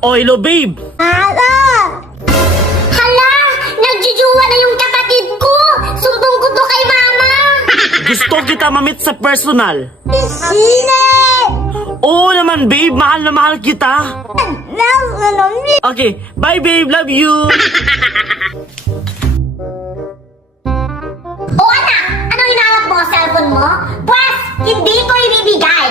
Oh, hello, babe. Hala! Hala! Nagjujuwa na yung kapatid ko! Sumbong ko to kay mama! Gusto kita mamit sa personal. Sine! Oo naman, babe. Mahal na mahal kita. Okay, bye, babe. Love you. O anak! Anong hinahanap mo sa cellphone mo? Pwes, hindi ko ibibigay!